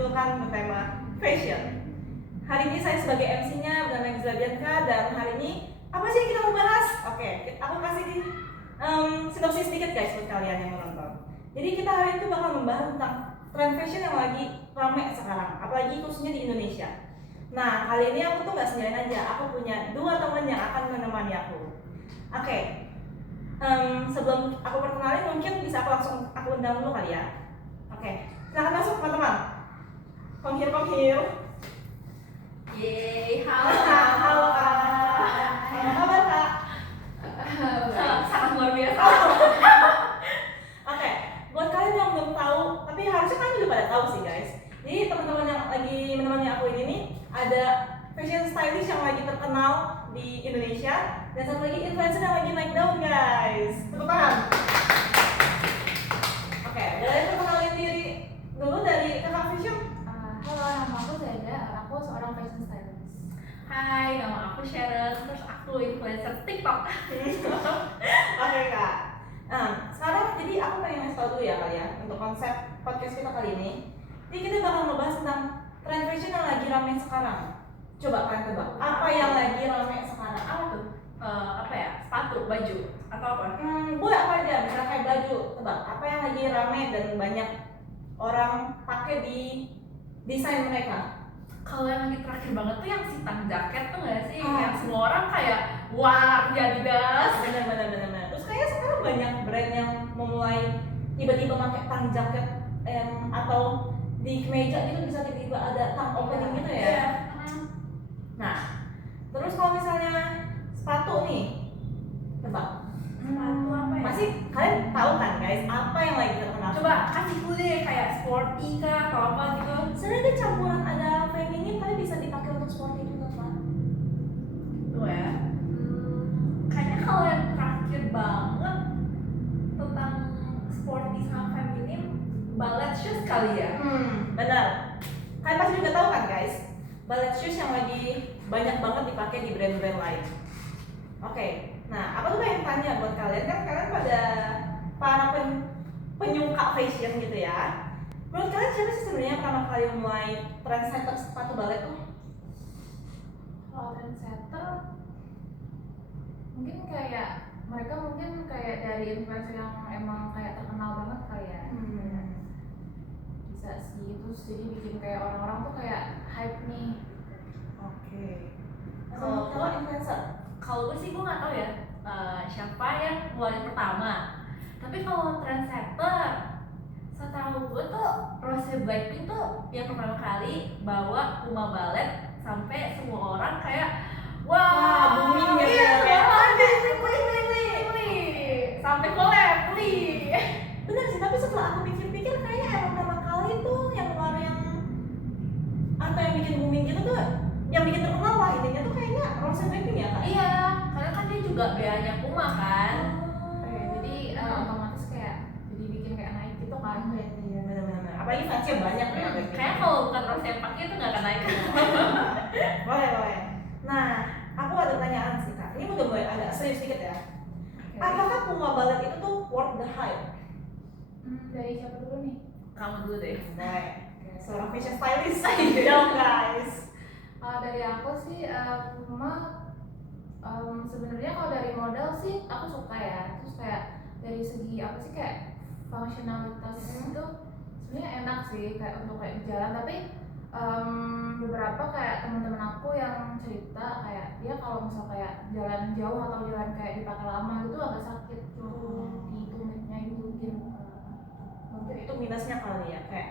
dijudulkan bertema fashion. Hari ini saya sebagai MC-nya bernama Gisela Bianca, dan hari ini apa sih yang kita mau bahas? Oke, aku kasih sinopsis sedikit guys buat kalian yang menonton. Jadi kita hari itu bakal membahas tentang tren fashion yang lagi ramai sekarang, apalagi khususnya di Indonesia. Nah, kali ini aku tuh nggak sendirian aja, aku punya 2 teman yang akan menemani aku. Oke, sebelum aku perkenalin mungkin bisa aku undang dulu kali ya. Oke, silakan masuk teman-teman. Come here. Yeay, halo Halo Kak. Apa kabar Kak? sangat luar biasa. Oke, buat kalian yang belum tahu, tapi harusnya kalian udah pada tahu sih guys. Jadi teman-teman yang lagi menemani aku ini nih, ada fashion stylist yang lagi terkenal di Indonesia, dan satu lagi influencer yang lagi naik daun guys. Tepuk tangan. Oke, boleh perkenalin diri dulu dari kakak fashion? Halo, nama aku Zada, aku seorang fashion stylist. Hai, nama aku Sharon, terus aku influencer TikTok. Oke Kak. Nah, sekarang jadi aku pengen ngasih tau dulu ya kali ya untuk konsep podcast kita kali ini. Jadi kita bakal ngebahas tentang tren fashion yang lagi ramai sekarang. Coba kalian tebak, apa yang lagi ramai sekarang? Apa tuh? Apa ya? Sepatu, baju, atau apa? Boleh apa aja, misalnya kayak baju. Tebak, apa yang lagi ramai dan banyak orang pakai di desain mereka? Kalau yang lagi terakhir banget tuh yang si tang jaket tuh nggak sih? Ah. Yang semua orang kayak wah jadi das. Benar. Terus kayaknya sekarang banyak brand yang memulai tiba-tiba pakai tang jaket atau di kemeja gitu bisa tiba-tiba ada tang opening gitu ya. Iya. Nah, terus kalau misalnya sepatu nih, tebak. Sepatu apa ya? Masih kalian tahu kan guys, apa yang lagi terkenal? Coba kasih clue deh, kayak sporty kah atau apa gitu. Sebenarnya dia campuran ada feminin tapi bisa dipakai untuk sporty juga kan? Tuh ya. Kayaknya kalau yang terakhir banget tentang sporty sama feminin, ballet shoes kali ya. Benar. Kalian pasti juga tahu kan guys, ballet shoes yang lagi banyak banget dipakai di brand-brand lain. Oke, nah aku tuh pengen tanya buat kalian, kan kalian pada para penyuka fashion gitu ya. Menurut kalian siapa sih sebenarnya yang pertama kali mulai trendsetter sepatu ballet tuh? Kalau trendsetter, mungkin kayak mereka dari influencer yang emang kayak terkenal banget kali ya. Bisa sih, terus jadi bikin kayak orang-orang tuh kayak hype nih. Oke. Kalau Kalau influencer? Kalau gue sih gue nggak tahu ya siapa yang mulai pertama. Tapi kalau trendsetter, setahu gue tuh Rose Blackpink tuh yang pertama kali bawa Puma Ballet sampai semua orang kayak wah booming gitu iya, ya, kayak, beli sampai collab beli. Bener sih, tapi setelah aku pikir-pikir kayaknya emang pertama kali tuh yang kemarin atau yang bikin booming gitu tuh, yang bikin terkenal lah intinya tuh kayaknya Rose Blackpink ya Kak? Iya, karena kan dia juga BA-nya Puma kan. Jadi otomatis kayak jadi bikin kayak naik gitu kan. Iya benar. Apalagi fansnya banyak ya. Kayaknya kalau bukan Rose yang pakai itu nggak akan naik. Boleh. Nah, aku ada pertanyaan sih Kak. Ini udah mulai agak serius sedikit ya. Apakah Puma Ballet itu tuh worth the hype? Dari siapa dulu nih? Kamu dulu deh. Boleh. Seorang fashion stylist dong guys. Kalau dari aku sih Puma sebenarnya kalau dari model sih aku suka ya. Terus kayak dari segi apa sih kayak fungsionalitas itu sebenarnya enak sih kayak untuk kayak di jalan, tapi beberapa kayak teman-teman aku yang cerita kayak dia kalau misal kayak jalan jauh atau jalan kayak dipakai lama itu agak sakit gitu di tumitnya itu Mungkin itu minusnya kali ya, kayak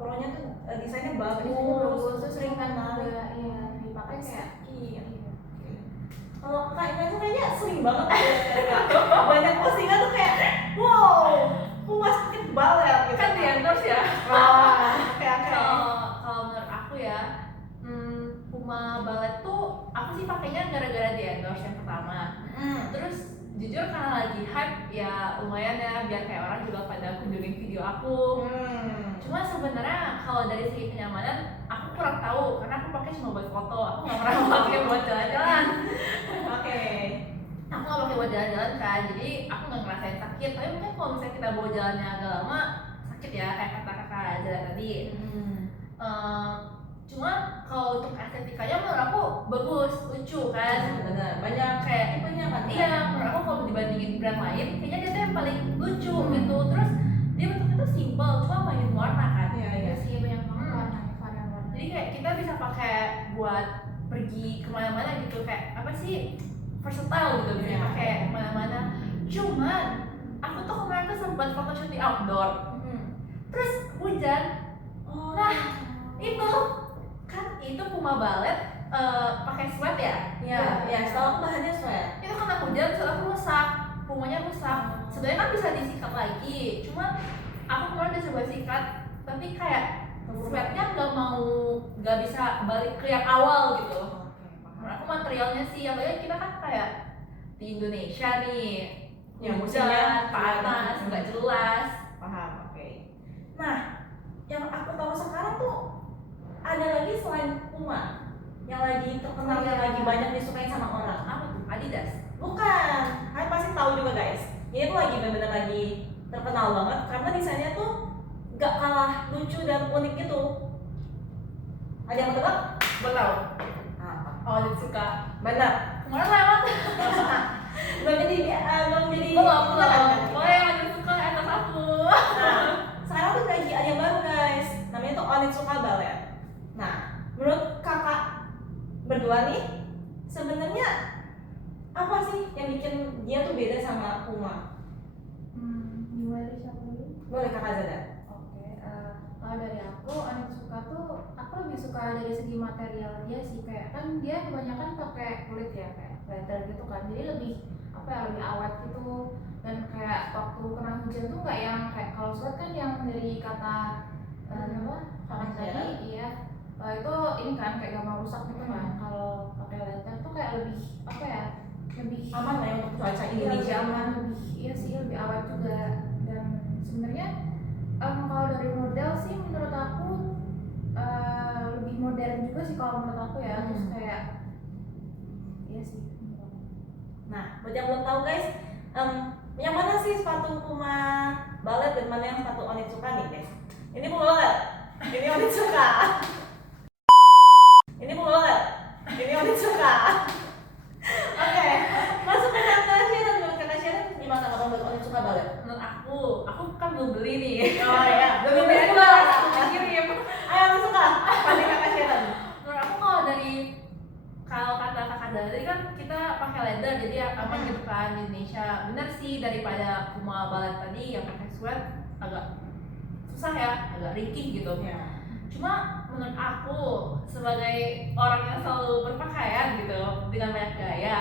pronya tuh desainnya bagus, terus sering kan juga iya dipakai kayak iya. Kalau Kak Ina tuh kayaknya sering banget banyak postingan tuh kayak wow, Puma sakit ballet gitu. Kan di endorse ya. Oke. Kalau menurut aku ya, Puma Ballet tuh aku sih pakainya gara-gara di endorse yang pertama. Terus jujur karena lagi hype ya lumayan ya biar kayak orang juga pada kunjungin video aku. Cuma sebenarnya kalau dari segi kenyamanan aku kurang tahu karena aku pakai cuma buat foto, aku nggak pernah pakai buat jalan-jalan. Oke. Aku nggak pakai buat jalan-jalan kan, jadi aku nggak ngerasain sakit. Tapi mungkin kalau misalnya kita bawa jalannya agak lama sakit ya kayak kata kakak jalan tadi. Cuma kalau untuk estetikanya menurut aku bagus, lucu kan. Benar, banyak Kayak tipenya kan. iya, menurut aku kalau dibandingin brand lain, kayaknya dia tuh yang paling lucu gitu. Terus dia bentuknya tuh simple, cuma main warna kan. Iya, iya. Ya sih banyak banget warnanya, varian warna. Jadi kayak kita bisa pakai buat pergi kemana-mana gitu, kayak apa sih, versatile gitu, bisa Iya. pakai kemana-mana. Cuman aku tuh kemarin tuh sempat photoshoot di outdoor, terus hujan. Oh. Nah, itu kan itu Puma Ballet pakai sweat ya. Ya, setahu aku bahannya sweat. Itu karena hujan terus aku rusak, Pumanya rusak. Sebenarnya kan bisa disikat lagi, cuma aku kemarin udah coba sikat, tapi kayak sweatnya nggak bisa balik ke yang awal gitu. Menurut aku materialnya sih, apalagi kita kan kayak di Indonesia nih, Ya, hujan, musimnya panas, nggak jelas. Paham, oke. Nah, yang aku tahu sekarang tuh ada lagi selain Puma yang lagi terkenal, yang lagi banyak disukai sama orang. Apa tuh? Adidas. Bukan, kalian pasti tahu juga guys. Ini tuh lagi bener-bener lagi terkenal banget karena desainnya tuh gak kalah lucu dan unik gitu. Ada yang mau tebak? Gue tau. Apa? Oh, suka. Benar. Kemarin lewat. Belum jadi Belum. kan? Oh ya, ada suka atas aku. Nah, sekarang tuh lagi ada yang baru guys. Namanya tuh Onitsuka Ballet. Nah, menurut kakak berdua nih, sebenarnya apa sih yang bikin dia tuh beda sama Puma? Dimulai dari siapa dulu? Boleh kakak Zada? Oke, kalau dari aku Onitsuka tuh aku lebih suka dari segi material dia sih, kayak kan dia kebanyakan pakai kulit ya, kayak leather gitu kan, jadi lebih apa ya, lebih awet gitu. Dan kayak waktu kena hujan tuh nggak yang kayak kalau sweat kan yang dari kata apa kapan tadi, iya itu ini kan kayak gampang rusak gitu kan. Kalau pakai leather tuh kayak lebih apa ya, lebih Aman lah ya untuk cuaca Indonesia iya, aman. lebih iya sih, lebih awet juga. Dan sebenarnya kalau dari model sih menurut aku lebih modern juga sih kalau menurut aku ya. Terus kayak iya sih menurut aku. Nah, buat yang belum tahu guys, yang mana sih sepatu Puma Ballet dan mana yang sepatu Onitsuka nih guys? Ini Puma Ballet, ini Onitsuka. Ini Puma Ballet, ini Onitsuka. Oke, masuk ke kakak Sharon. Menurut kakak Sharon gimana kalau buat Onitsuka Ballet? Menurut aku kan belum beli nih. Oh iya, belum Beli beli aja, juga. kirim. Ayo Onitsuka, paling kakak Sharon. Menurut aku kalau kata kakak dari kan kita pakai leather jadi aman gitu kan di Indonesia. Bener sih, daripada Puma Ballet tadi yang pakai sweat agak susah ya, agak ringkih gitu. Ya. Cuma menurut aku sebagai orang yang selalu berpakaian gitu dengan banyak gaya,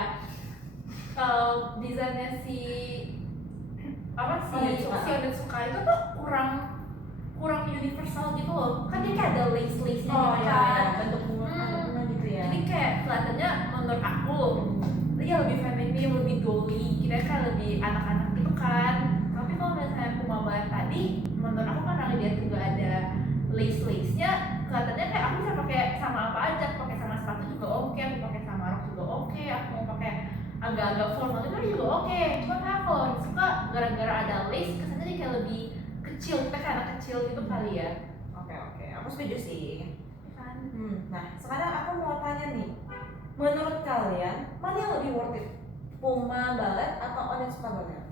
desainnya si Onitsuka itu tuh kurang universal gitu loh. Kan dia kayak ada lace-nya gitu kan. Bentuk bunga gitu ya. Jadi kayak kelihatannya menurut aku dia lebih feminim, lebih dolly, kira kan lebih anak-anak gitu kan. Tapi kalau misalnya Puma Ballet tadi, menurut aku kan karena dia juga ada lace-nya, kelihatannya kayak aku bisa pakai sama apa aja, pakai sama sepatu juga oke, aku pakai sama rok juga oke, aku mau pakai agak-agak formal juga oke. Cuma kan kalau suka gara-gara ada lace, kesannya dia kayak lebih kecil, kita kayak anak kecil gitu kali ya. Oke, aku setuju sih. Kan? Nah, sekarang aku mau tanya nih, menurut kalian mana yang lebih worth it? Puma Ballet atau Onitsuka Ballet?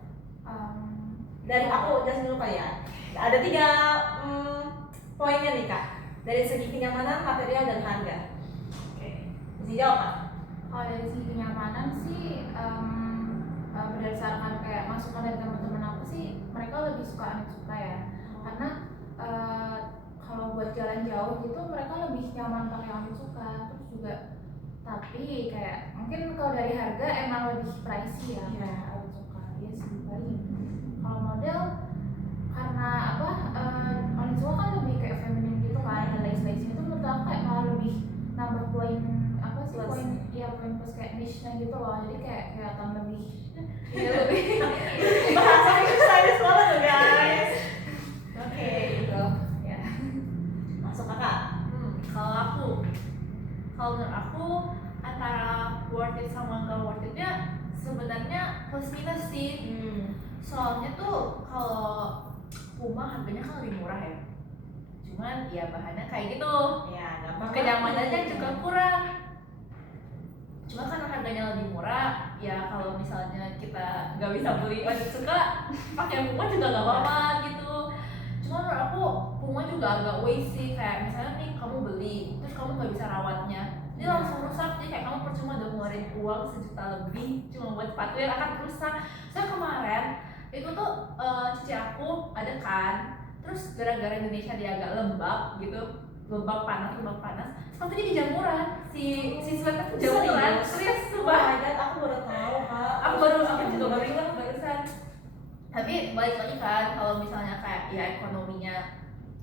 Dari aku jelasin dulu kali ya. Ada 3 poinnya nih kak. Dari segi kenyamanan, material, dan harga. Oke, bisa jawab kak? Kalau dari segi kenyamanan sih berdasarkan kayak masukan dari teman-teman aku sih, mereka lebih suka Onitsuka ya. Karena kalau buat jalan jauh gitu mereka lebih nyaman pakai Onitsuka. Terus juga tapi kayak mungkin kalau dari harga emang lebih pricey ya kayak Onitsuka. Iya sih paling. Kalau model karena apa Onitsuka kan lebih kayak feminim gitu kan, ada lace-lace itu menurut aku kayak malah lebih nambah poin apa sih, Plus. poin plus kayak niche-nya gitu loh. Jadi kayak kelihatan lebih Iya lebih. Bahasanya susah banget tuh guys. Oke, gitu. ya. Masuk kakak. Kalau menurut aku antara worth it sama nggak worth itnya sebenarnya plus minus sih. Soalnya tuh kalau Puma harganya kan lebih murah ya. cuman ya bahannya kayak gitu, Ya, gampang. kenyamanannya juga kurang. Cuma karena harganya lebih murah, ya kalau misalnya kita nggak bisa beli Onitsuka, pakai Puma juga nggak apa-apa gitu. Cuma menurut aku Puma juga agak waste sih, kayak misalnya nih kamu beli, terus kamu nggak bisa rawatnya, ini langsung rusak. Jadi kayak kamu percuma udah ngeluarin uang 1 juta lebih cuma buat sepatu yang akan rusak. Saya kemarin itu tuh cici aku ada kan, terus gara-gara Indonesia dia agak lembab gitu, lembab panas, sepatunya di jamuran, si sweater tuh jamuran, serius Oh sumpah. my god, aku baru tahu kak. Aku juga baru ingat barusan. Tapi balik lagi kan, kalau misalnya kayak ya ekonominya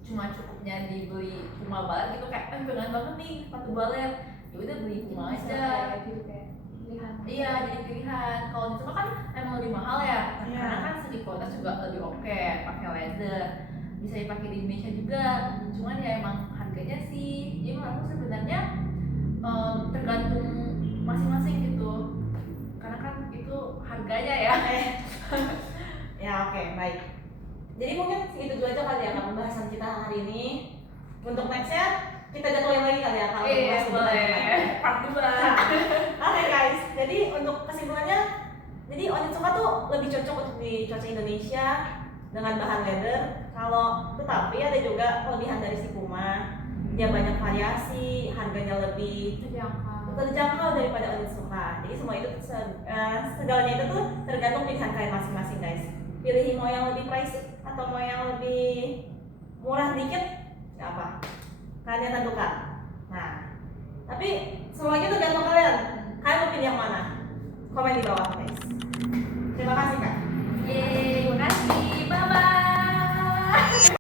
cuma cukupnya dibeli Puma balet gitu, kayak pengen banget nih sepatu balet, ya udah beli Puma aja. Gitu kayak pilihan. Iya, jadi pilihan. Kalau di Puma kan emang lebih mahal ya, Iya. karena kan segi kualitas juga lebih oke, pakai leather, bisa dipakai di Indonesia juga. Cuman ya emang harganya sih, jadi menurut aku sebenarnya tergantung masing-masing gitu, karena kan itu harganya ya. Ya oke, baik. Jadi mungkin segitu dulu aja kali ya kak pembahasan kita hari ini. Untuk nextnya kita jadwalin lagi kali ya kalau Iya, bahas boleh. lebih Part 2. Oke guys, jadi untuk kesimpulannya, jadi Onitsuka tuh lebih cocok untuk di cuaca Indonesia dengan bahan leather. Tetapi ada juga kelebihan dari si Puma, dia banyak variasi, harganya lebih terjangkau daripada Onitsuka. Jadi semua itu segalanya itu tuh tergantung pilihan kalian masing-masing guys. Pilih mau yang lebih pricey atau mau yang lebih murah dikit, nggak apa. Kalian tentukan. Nah, tapi semuanya tergantung kalian. Kalian mau pilih yang mana? Komen di bawah guys. Terima kasih kak.